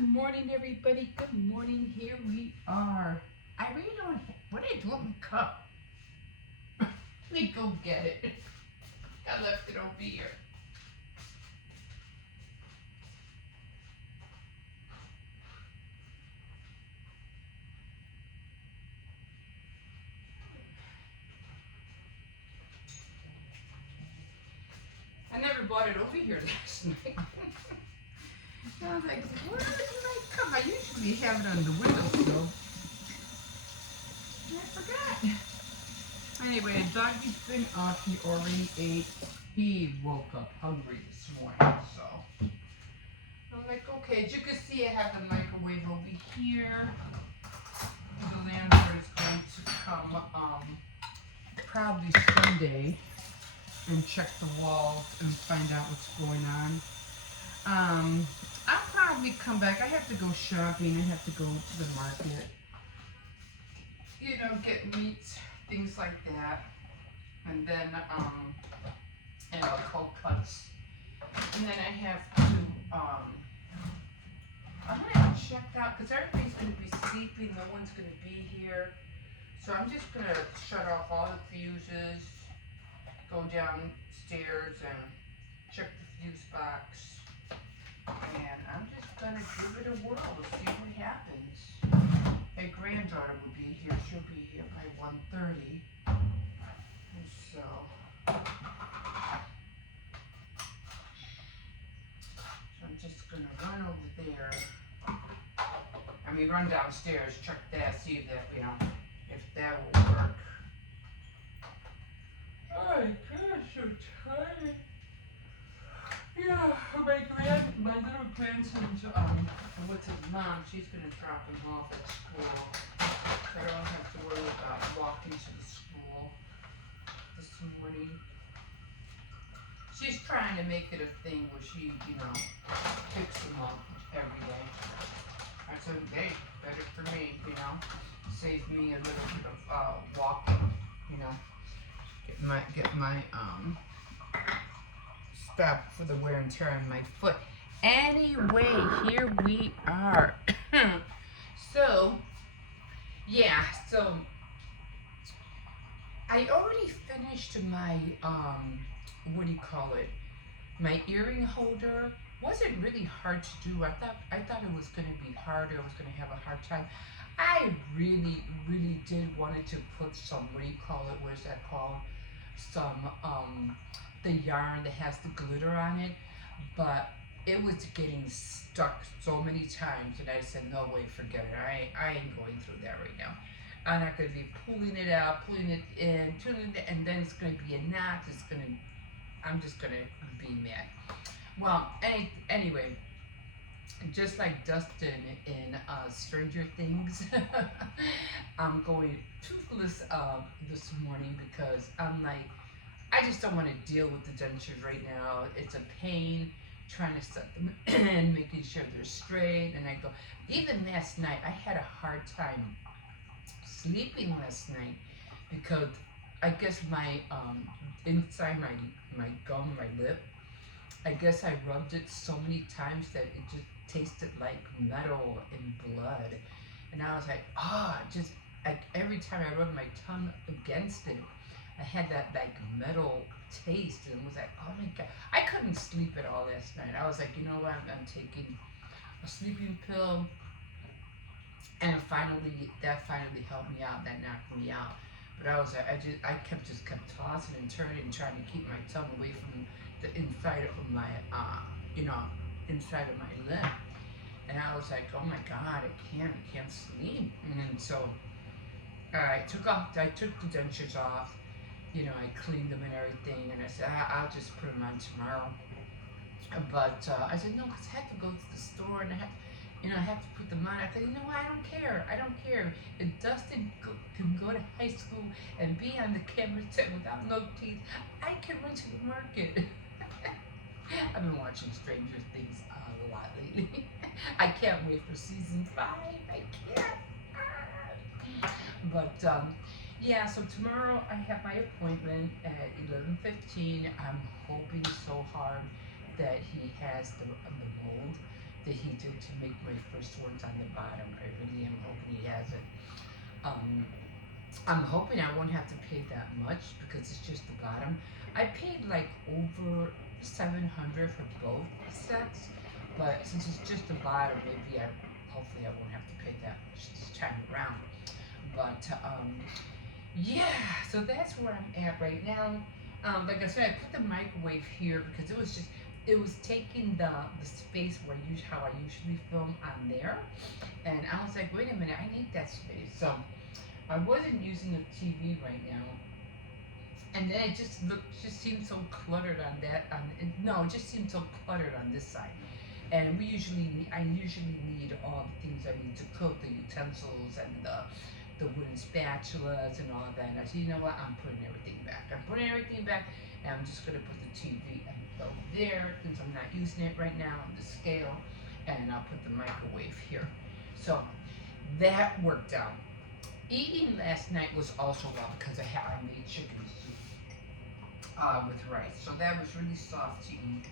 Good morning, everybody. Good morning. Here we are. I really don't. What did I do with my cup? Let me go get it. I left it over here. I never brought it over here last night. I was like, where is my cup? I usually have it on the windowsill. And I forgot. Anyway, the doggy's been up. He already ate. He woke up hungry this morning, so I'm like, okay. As you can see, I have the microwave over here. The landlord is going to come probably Sunday and check the walls and find out what's going on. I'll probably come back. I have to go shopping. I have to go to the market. You know, get meat, things like that. And then, cold cuts. And then I have to, I'm gonna have to check out, because everybody's gonna be sleeping, no one's gonna be here. So I'm just gonna shut off all the fuses, go downstairs and check the fuse box. And I'm just gonna give it a whirl to see what happens. My granddaughter will be here. She'll be here by 1:30. So I'm just gonna run over there. Run downstairs, check that, see if that, if that will work. Oh my gosh, I'm tired. Yeah, my little grandson's with his mom. She's gonna drop him off at school, so I don't have to worry about walking to the school this morning. She's trying to make it a thing where she, picks him up every day. I said, hey, better for me, save me a little bit of walking, get my stop for the wear and tear on my foot. Anyway, here we are. So I already finished my my earring holder. Wasn't really hard to do. I thought it was gonna be harder. I was gonna have a hard time. I really did wanted to put some, what is that called? Some the yarn that has the glitter on it, but it was getting stuck so many times that I said, no way, forget it. I ain't going through that right now. I'm not gonna be pulling it out, pulling it in, tuning it, and then it's gonna be a knot. I'm just gonna be mad. Well, anyway, just like Dustin in Stranger Things, I'm going toothless this morning because I'm like, I just don't want to deal with the dentures right now. It's a pain trying to set them in, making sure they're straight. And I go, even last night, I had a hard time sleeping last night because I guess my inside my gum, my lip, I guess I rubbed it so many times that it just tasted like metal and blood. And I was like, just like every time I rubbed my tongue against it, I had that like metal taste, and it was like, oh my god, I couldn't sleep at all last night. I was like, you know what, I'm taking a sleeping pill, and that finally helped me out. That knocked me out. But I was like, I kept tossing and turning, trying to keep my tongue away from the inside of my inside of my lip. And I was like, oh my god, I can't sleep. And so I took the dentures off. I cleaned them and everything, and I said, I'll just put them on tomorrow. But I said, no, because I had to go to the store, and I have to put them on. I said, you know what, I don't care. If Dustin can go to high school and be on the camera set without no teeth, I can run to the market. I've been watching Stranger Things a lot lately. I can't wait for season 5. I can't. But so tomorrow I have my appointment at 11:15. I'm hoping so hard that he has the mold. that he did to make my first ones on the bottom. I really am hoping he has it. Um, I'm hoping I won't have to pay that much because it's just the bottom. I paid like over 700 for both sets, but since it's just the bottom, maybe hopefully I won't have to pay that much this time around. But yeah, so that's where I'm at right now. Like I said, I put the microwave here because it was taking the space where how I usually film on there, and I was like, wait a minute, I need that space. So I wasn't using a TV right now, and then it just seemed so cluttered on that. No, it just seemed so cluttered on this side. And I usually need all the things I need to cook, the utensils and the wooden spatulas and all that. And I said, you know what? I'm putting everything back. I'm putting everything back, and I'm just gonna put the TV over there since I'm not using it right now on the scale, and I'll put the microwave here. So that worked out. Eating last night was also well because I made chicken soup with rice, so that was really soft to eat.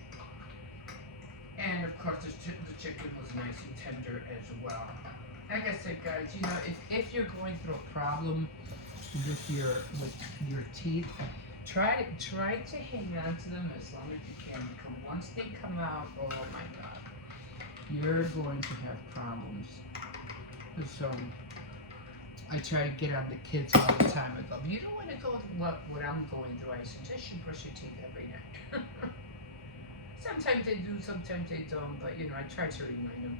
And of course, the chicken was nice and tender as well. Like I said, guys, you know, if you're going through a problem with your teeth, try to hang on to them as long as you can, because once they come out, oh my God, you're going to have problems. So I try to get on the kids all the time. I go, you don't want to go with what I'm going through. I suggest you brush your teeth every night. Sometimes they do, sometimes they don't, but you know, I try to remind them.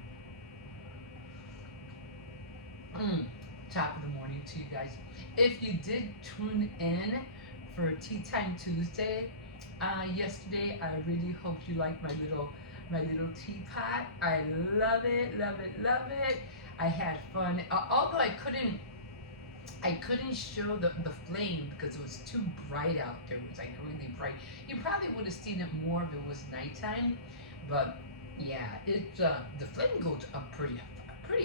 Top of the morning to you guys. If you did tune in for Tea Time Tuesday yesterday, I really hope you liked my little teapot. I love it, love it, love it. I had fun. Although I couldn't show the flame because it was too bright out there. It was like really bright. You probably would have seen it more if it was nighttime, but yeah, the flame goes up pretty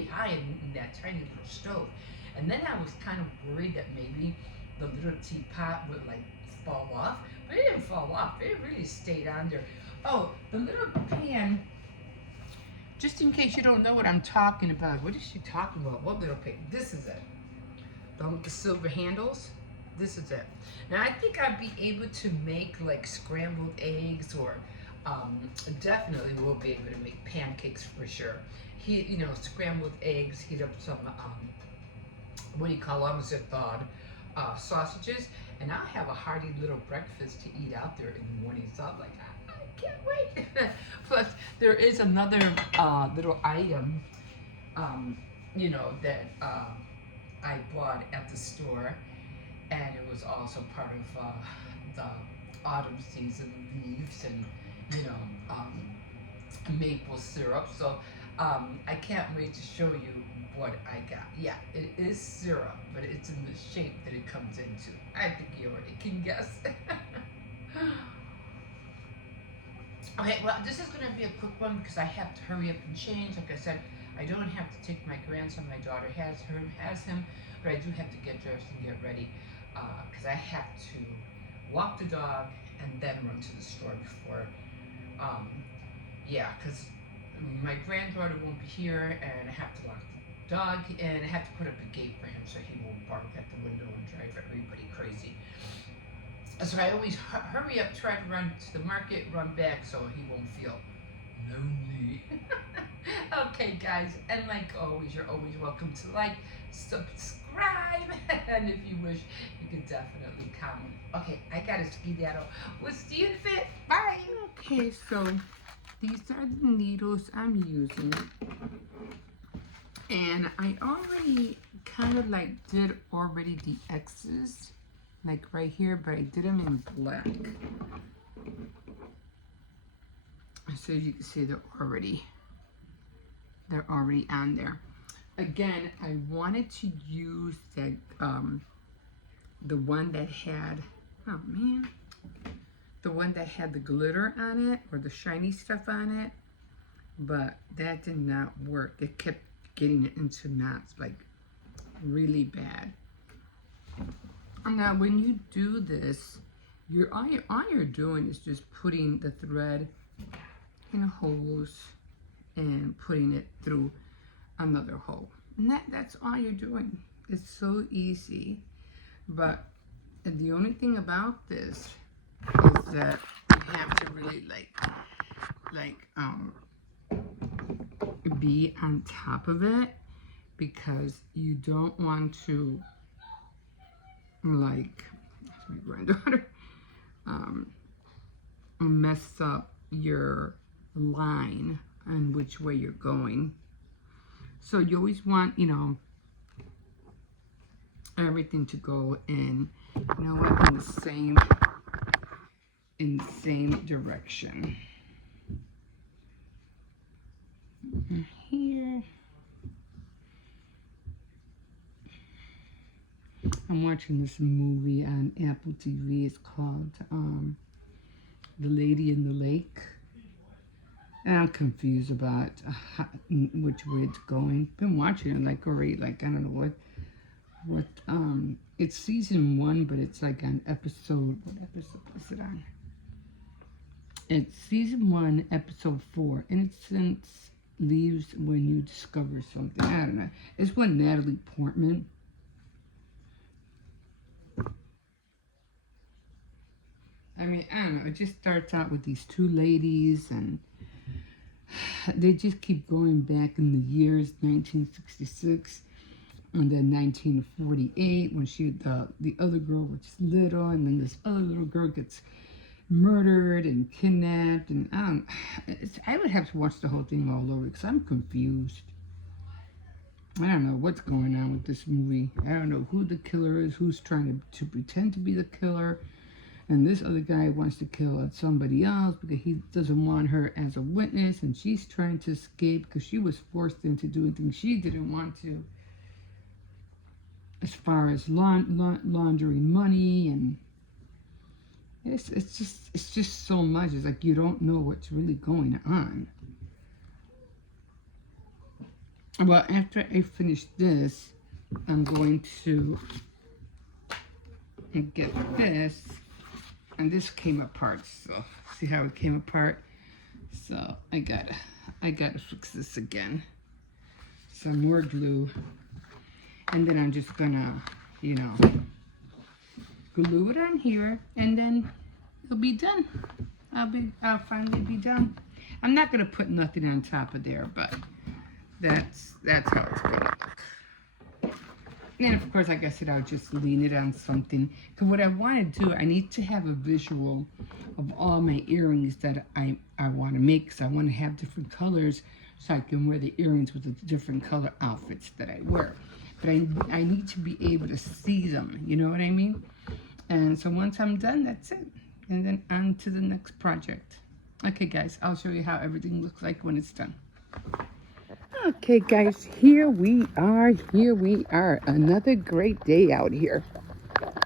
high in that tiny little stove. And then I was kind of worried that maybe the little teapot would like fall off, but it didn't fall off. It really stayed on there. Oh, the little pan. Just in case you don't know what I'm talking about, what is she talking about? What little pan? This is it. The silver handles. This is it. Now I think I'd be able to make like scrambled eggs, or definitely will be able to make pancakes for sure. Scrambled eggs. Heat up some what do you call them? Thawed sausages, and I'll have a hearty little breakfast to eat out there in the morning. So I'm like, I can't wait. Plus, there is another little item, that I bought at the store, and it was also part of the autumn season leaves and maple syrup. So I can't wait to show you what I got. Yeah, it is syrup, but it's in the shape that it comes into. I think you already can guess. Okay, well, this is going to be a quick one because I have to hurry up and change. Like I said, I don't have to take my grandson. My daughter has him, but I do have to get dressed and get ready because I have to walk the dog and then run to the store before. Because my granddaughter won't be here, and I have to lock the dog, and I have to put up a gate for him so he won't bark at the window and drive everybody crazy. So I always hurry up, try to run to the market, run back so he won't feel lonely. Okay, guys, and like always, you're always welcome to like, subscribe, and if you wish, you can definitely comment. Okay, I gotta skedaddle. We'll see you in a bit. Bye. Okay, so these are the needles I'm using, and I already kind of like did already the X's, like right here, but I did them in black. So you can see they're already on there. Again, I wanted to use the one that had, oh man, the one that had the glitter on it, or the shiny stuff on it, but that did not work. It kept getting into knots, like really bad. Now, when you do this, all you're doing is just putting the thread in holes and putting it through another hole. And that's all you're doing. It's so easy. But the only thing about this is that you have to really be on top of it, because you don't want to, like, that's my granddaughter, mess up your line and which way you're going. So you always want, everything to go in, in the same direction. Here, I'm watching this movie on Apple TV. It's called The Lady in the Lake. And I'm confused about which way it's going. Been watching it already, I don't know what it's season 1, but it's like on what episode is it on? It's season 1, episode 4, and it's since Leaves When You Discover Something. I don't know. It's with Natalie Portman. I mean, I don't know. It just starts out with these two ladies, and they just keep going back in the years, 1966, and then 1948, when the other girl was little, and then this other little girl gets murdered and kidnapped, and I would have to watch the whole thing all over, because I'm confused. I don't know what's going on with this movie. I don't know who the killer is, who's trying to pretend to be the killer. And this other guy wants to kill somebody else because he doesn't want her as a witness. And she's trying to escape because she was forced into doing things she didn't want to. As far as laundering money, and it's just so much. It's like you don't know what's really going on. Well, after I finish this, I'm going to get this. And this came apart, so see how it came apart? So I gotta fix this again. Some more glue. And then I'm just gonna, glue it on here, and then it'll be done. I'll finally be done. I'm not gonna put nothing on top of there, but that's how it's gonna look. And of course, like I said, I'll just lean it on something. Because what I want to do, I need to have a visual of all my earrings that I want to make. Because I want to have different colors, so I can wear the earrings with the different color outfits that I wear. But I need to be able to see them, you know what I mean? And so once I'm done, that's it. And then on to the next project. Okay, guys, I'll show you how everything looks like when it's done. Okay, guys, here we are. Another great day out here.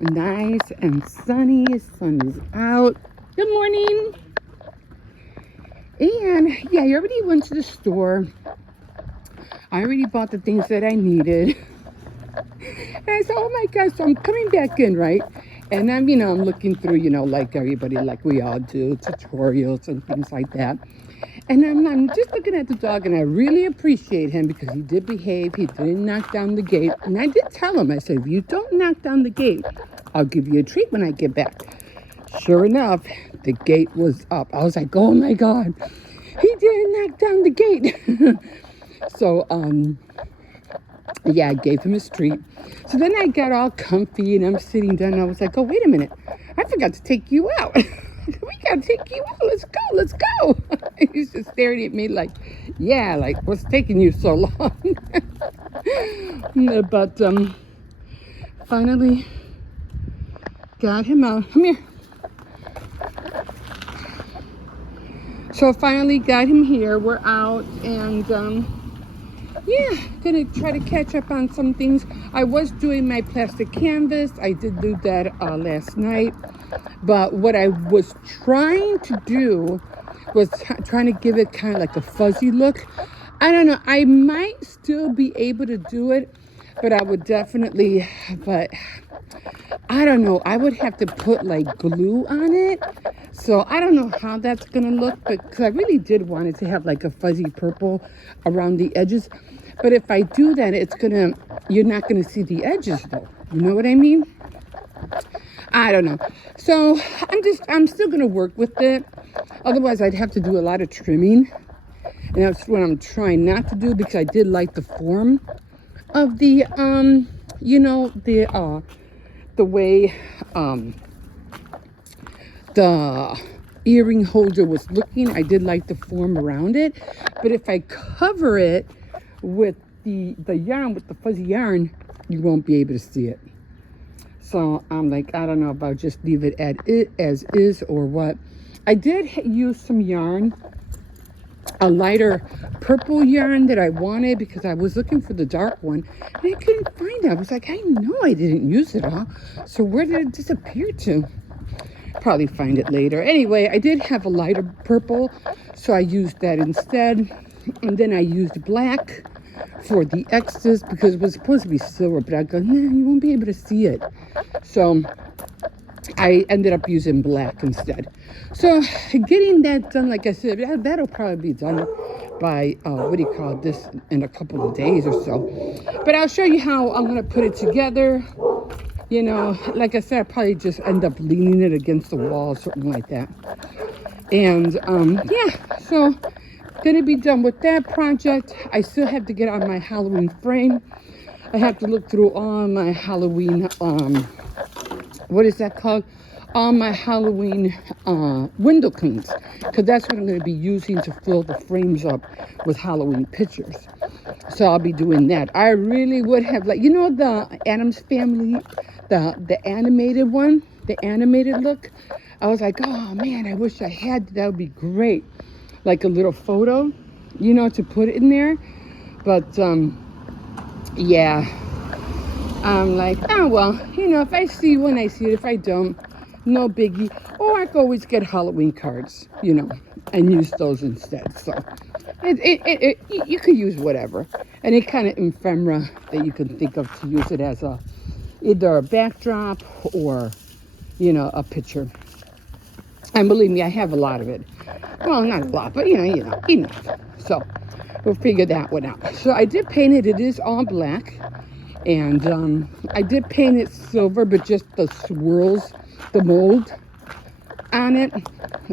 Nice and sunny. Sun is out. Good morning. And yeah, I already went to the store. I already bought the things that I needed. And I said, oh my gosh, so I'm coming back in, right? And I'm looking through, like everybody, like we all do, tutorials and things like that. And I'm just looking at the dog, and I really appreciate him because he did behave. He didn't knock down the gate. And I did tell him, I said, if you don't knock down the gate, I'll give you a treat when I get back. Sure enough, the gate was up. I was like, oh my God, he didn't knock down the gate. So, yeah, I gave him his treat. So then I got all comfy, and I'm sitting down, and I was like, oh, wait a minute. I forgot to take you out. We gotta take you out. Let's go. He's just staring at me like, yeah, like, what's taking you so long? But finally got him out. Come here. So finally got him here. We're out, and yeah, gonna try to catch up on some things. I was doing my plastic canvas. I did do that last night. But what I was trying to do was trying to give it kind of like a fuzzy look. I don't know. I might still be able to do it, but I would definitely, but I don't know. I would have to put like glue on it. So I don't know how that's going to look, but because I really did want it to have like a fuzzy purple around the edges. But if I do that, you're not going to see the edges though. You know what I mean? I don't know. So I'm still going to work with it. Otherwise, I'd have to do a lot of trimming. And that's what I'm trying not to do because I did like the form of the, the way, the earring holder was looking. I did like the form around it. But if I cover it with the yarn, with the fuzzy yarn, you won't be able to see it. So I'm like, I don't know if I'll just leave it as is or what. I did use some yarn, a lighter purple yarn that I wanted because I was looking for the dark one and I couldn't find it. I was like, I know I didn't use it all. So where did it disappear to? Probably find it later. Anyway, I did have a lighter purple, so I used that instead. And then I used black for the X's because it was supposed to be silver, but I go, nah, you won't be able to see it. So I ended up using black instead. So getting that done, like I said, that'll probably be done by, this in a couple of days or so. But I'll show you how I'm going to put it together. You know, like I said, I probably just end up leaning it against the wall or something like that. And yeah, so gonna be done with that project. I still have to get on my Halloween frame. I have to look through all my Halloween, what is that called? All my Halloween window cleans, because that's what I'm going to be using to fill the frames up with Halloween pictures. So I'll be doing that. I really would have, like, you know, the Addams Family, the animated one, the animated look. I was like, oh man, I wish I had that. Would be great, like a little photo, you know, to put in there. But yeah, I'm like, oh well, you know, if I see one, I see it. If I don't, no biggie. Or I can always get Halloween cards, you know, and use those instead. So you could use whatever, any kind of ephemera that you can think of to use it as either a backdrop or, you know, a picture. And believe me, I have a lot of it. Well, not a lot, but you know, enough. So we'll figure that one out. So I did paint it. It is all black. And I did paint it silver, but just the swirls, the mold on it.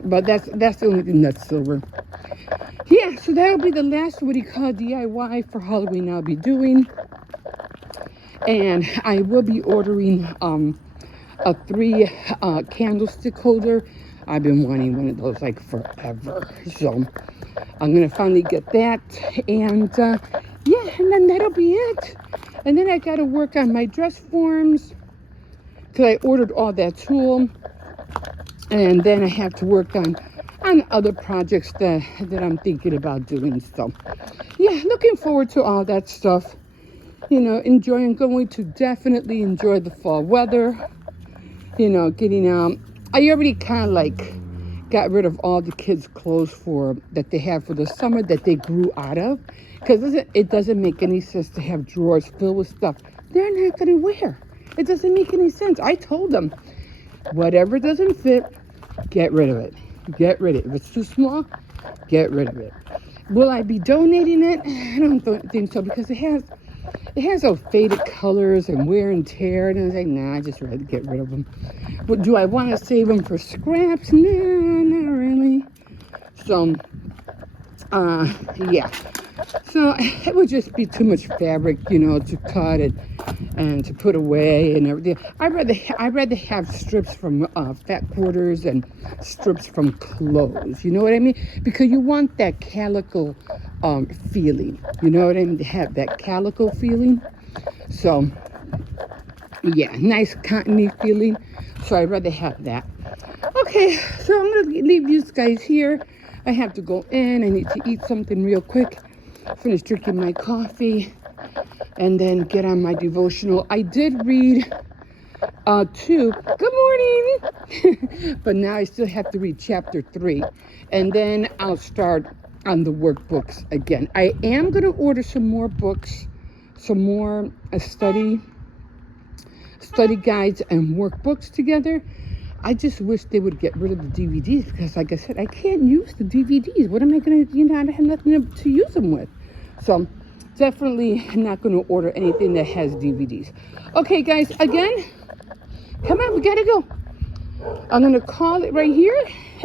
But that's the only thing that's silver. Yeah, so that'll be the last, DIY for Halloween I'll be doing. And I will be ordering a 3 candlestick holder. I've been wanting one of those like forever. So I'm going to finally get that. And yeah, and then that'll be it. And then I got to work on my dress forms because I ordered all that tulle. And then I have to work on other projects that I'm thinking about doing. So yeah, looking forward to all that stuff. You know, going to definitely enjoy the fall weather. You know, getting out. I already kind of like got rid of all the kids' clothes that they have for the summer that they grew out of. Because it doesn't make any sense to have drawers filled with stuff they're not going to wear. It doesn't make any sense. I told them, whatever doesn't fit, get rid of it. Get rid of it. If it's too small, get rid of it. Will I be donating it? I don't think so because it has those faded colors and wear and tear. And I was like, nah, I just rather get rid of them. But do I want to save them for scraps? Nah, not really. So, yeah. So it would just be too much fabric, you know, to cut and to put away and everything. I'd rather have strips from fat quarters and strips from clothes. You know what I mean? Because you want that calico feeling. You know what I mean? To have that calico feeling. So yeah, nice cottony feeling. So I'd rather have that. Okay, so I'm gonna leave you guys here. I have to go in. I need to eat something real quick. Finish drinking my coffee and then get on my devotional. I did read 2. Good morning. But now I still have to read chapter 3. And then I'll start on the workbooks again. I am going to order some more books, some more study study guides and workbooks together. I just wish they would get rid of the DVDs because, like I said, I can't use the DVDs. What am I going to, I have nothing to use them with. So definitely not going to order anything that has DVDs. Okay, guys, again, come on, we got to go. I'm going to call it right here.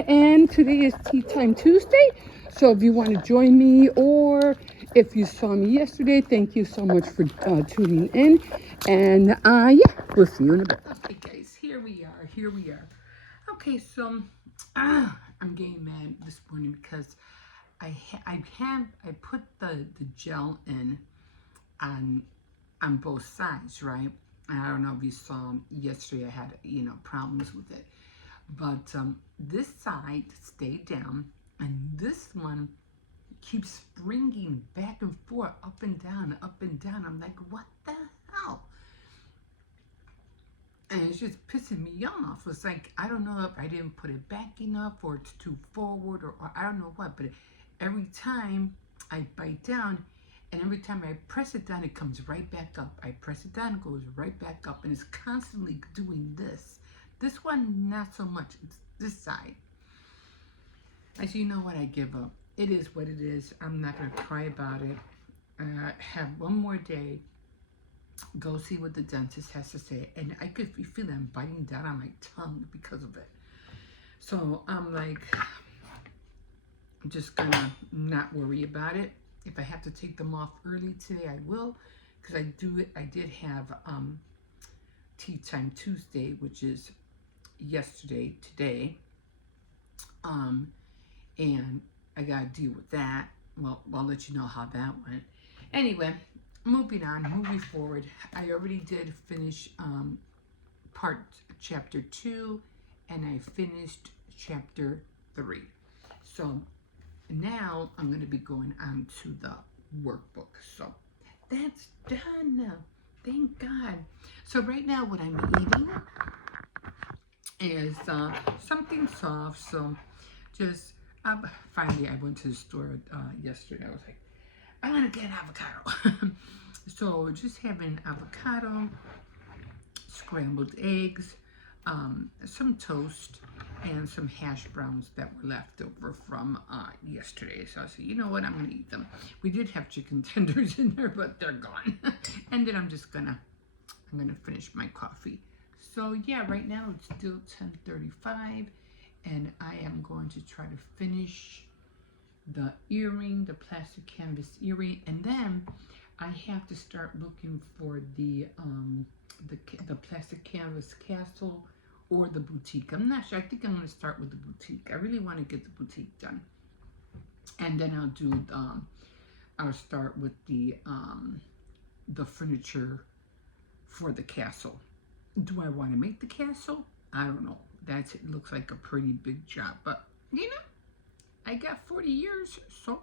And today is Tea Time Tuesday. So if you want to join me, or if you saw me yesterday, thank you so much for tuning in. And yeah, we'll see you in a bit. Okay, guys, here we are. Okay, so I'm getting mad this morning because I put the gel in on both sides, right? I don't know if you saw yesterday. I had problems with it, but this side stayed down, and this one keeps springing back and forth, up and down, up and down. I'm like, what the hell? And it's just pissing me off. It's like, I don't know if I didn't put it back enough, or it's too forward, or I don't know what, but every time I bite down, and every time I press it down, it comes right back up. I press it down, it goes right back up, and it's constantly doing this. This one, not so much. It's this side. I say, you know what? I give up. It is what it is. I'm not going to cry about it. Have one more day. Go see what the dentist has to say. And I could feel them biting down on my tongue because of it. So I'm like, I'm just going to not worry about it. If I have to take them off early today, I will. Because I did have Tea Time Tuesday, which is today. And I got to deal with that. Well, I'll let you know how that went. Anyway, moving forward. I already did finish chapter 2, and I finished chapter 3. So now I'm going to be going on to the workbook. So that's done now. Thank God. So right now what I'm eating is something soft. So just finally I went to the store yesterday. I was like, I'm going to get an avocado. So just having avocado, scrambled eggs, some toast, and some hash browns that were left over from yesterday. So I said, you know what, I'm gonna eat them. We did have chicken tenders in there, but they're gone. And then I'm gonna finish my coffee. So yeah, right now it's still 10:35, and I am going to try to finish the earring, the plastic canvas earring, and then I have to start looking for the plastic canvas castle or the boutique. I'm not sure. I think I'm going to start with the boutique. I really want to get the boutique done, and then I'll start with the furniture for the castle. Do I want to make the castle? I don't know. It looks like a pretty big job, but I got 40 years, so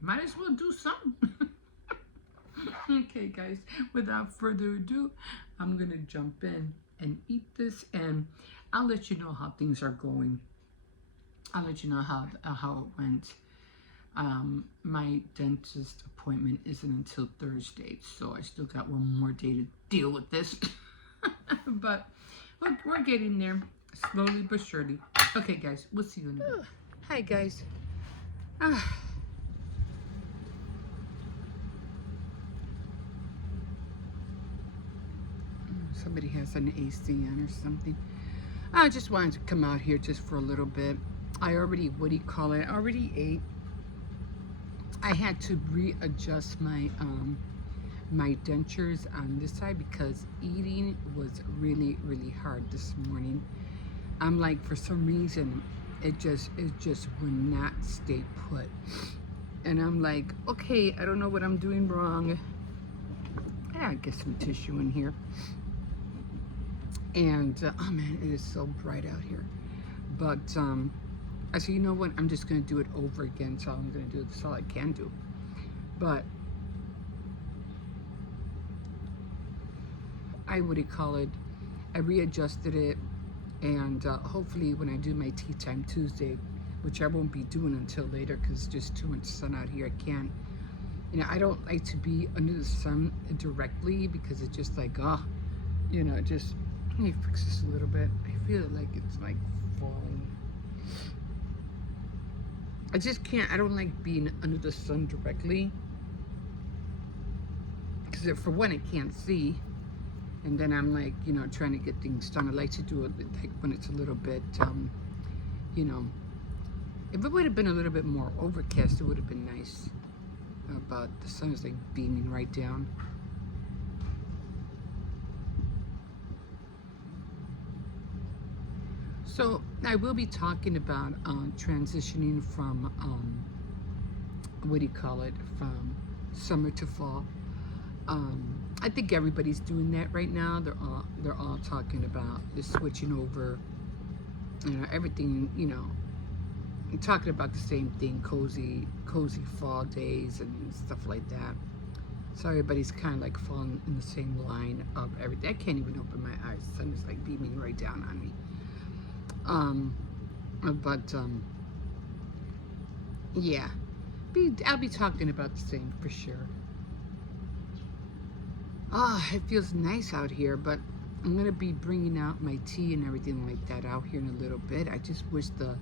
might as well do something. Okay, guys, without further ado, I'm going to jump in and eat this, and I'll let you know how things are going. I'll let you know how it went. My dentist appointment isn't until Thursday, so I still got one more day to deal with this. But we're getting there, slowly but surely. Okay, guys, we'll see you in a bit. Hi, guys. Somebody has an AC on or something. I just wanted to come out here just for a little bit. I already ate. I had to readjust my my dentures on this side because eating was really, really hard this morning. I'm like, for some reason, it just would not stay put. And I'm like, okay, I don't know what I'm doing wrong. I get some tissue in here. And oh man, it is so bright out here. But I said, you know what, I'm just gonna do it over again. So I'm gonna do, that's all I can do. But I readjusted it, and hopefully when I do my Tea Time Tuesday, which I won't be doing until later because it's just too much sun out here. I can't, I don't like to be under the sun directly because it's just like, just let me fix this a little bit. I feel like it's like falling. I just can't. I don't like being under the sun directly because for one, I can't see, and then I'm like, trying to get things done. I like to do it like when it's a little bit, you know. If it would have been a little bit more overcast, it would have been nice. But the sun is like beaming right down. So I will be talking about transitioning from what do you call it, from summer to fall. I think everybody's doing that right now. They're all talking about the switching over. Everything. Talking about the same thing, cozy fall days and stuff like that. So everybody's kind of like falling in the same line of everything. I can't even open my eyes. The sun is like beaming right down on me. Yeah, I'll be talking about the same for sure. It feels nice out here, but I'm gonna be bringing out my tea and everything like that out here in a little bit. I just wish the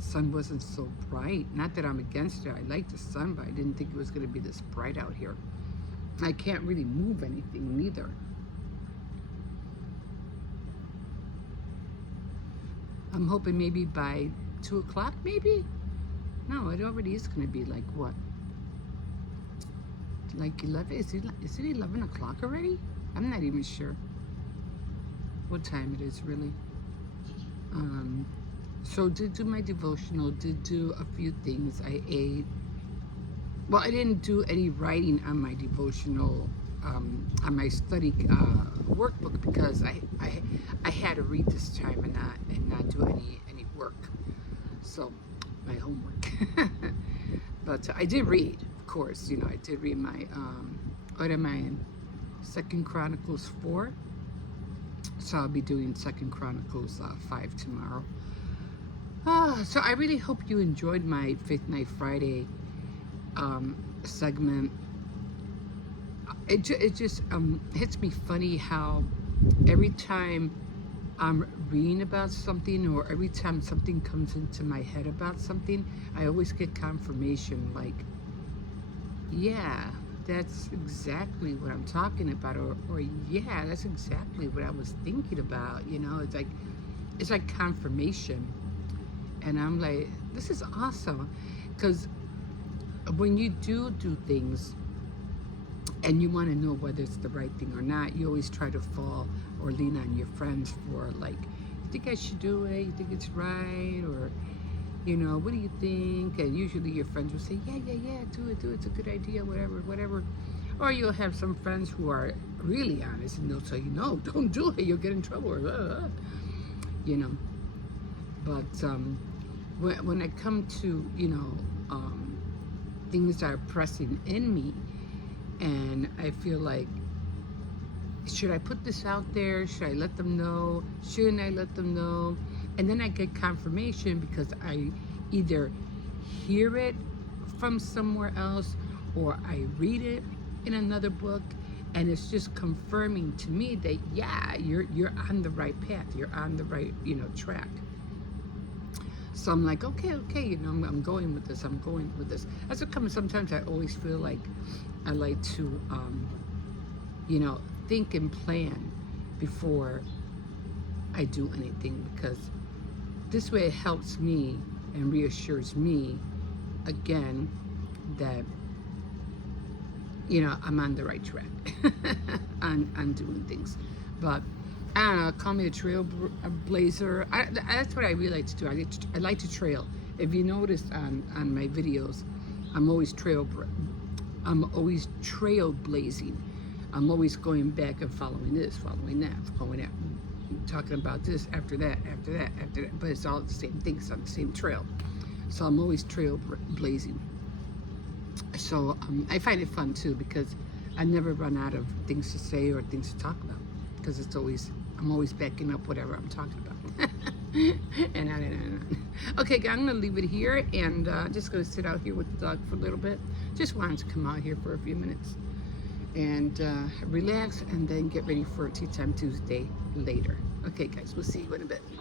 sun wasn't so bright. Not that I'm against it. I like the sun, but I didn't think it was gonna be this bright out here. I can't really move anything neither. I'm hoping maybe by 2 o'clock, maybe? No, it already is going to be like what? Like 11? Is it 11 o'clock already? I'm not even sure what time it is, really. So did do my devotional, did do a few things. I ate. Well, I didn't do any writing on my devotional, on my study workbook because I had to read this time and not do any work. So my homework. But I did read, of course. I did read my what am I in? 2 Chronicles 4. So I'll be doing 2 Chronicles 5 tomorrow. So I really hope you enjoyed my Faith Night Friday segment. It just hits me funny how every time I'm reading about something or every time something comes into my head about something, I always get confirmation like, yeah, that's exactly what I'm talking about, or yeah, that's exactly what I was thinking about. It's like confirmation. And I'm like, this is awesome, because when you do things and you want to know whether it's the right thing or not, you always try to fall or lean on your friends for like, you think I should do it? You think it's right? Or, what do you think? And usually your friends will say, yeah, do it. It's a good idea, whatever. Or you'll have some friends who are really honest and they'll tell you, no, don't do it. You'll get in trouble. Or, But when I come to, things that are pressing in me, and I feel like, should I put this out there? Should I let them know? Shouldn't I let them know? And then I get confirmation because I either hear it from somewhere else or I read it in another book, and it's just confirming to me that, yeah, you're on the right path. You're on the right, track. So I'm like, okay, I'm going with this. I'm going with this. As it comes, sometimes I always feel like I like to, think and plan before I do anything, because this way it helps me and reassures me again that, I'm on the right track on doing things. But I don't know, call me a trailblazer. That's what I really like to do. I like to trail. If you notice on my videos, I'm always trailblazing. I'm always going back and following this, following that, talking about this, after that. But it's all the same things on the same trail. So I'm always trailblazing. So I find it fun too, because I never run out of things to say or things to talk about, because I'm always backing up whatever I'm talking about. and on. Okay, guys, I'm gonna leave it here, and just gonna sit out here with the dog for a little bit. Just wanted to come out here for a few minutes and relax, and then get ready for Tea Time Tuesday later. Okay, guys, we'll see you in a bit.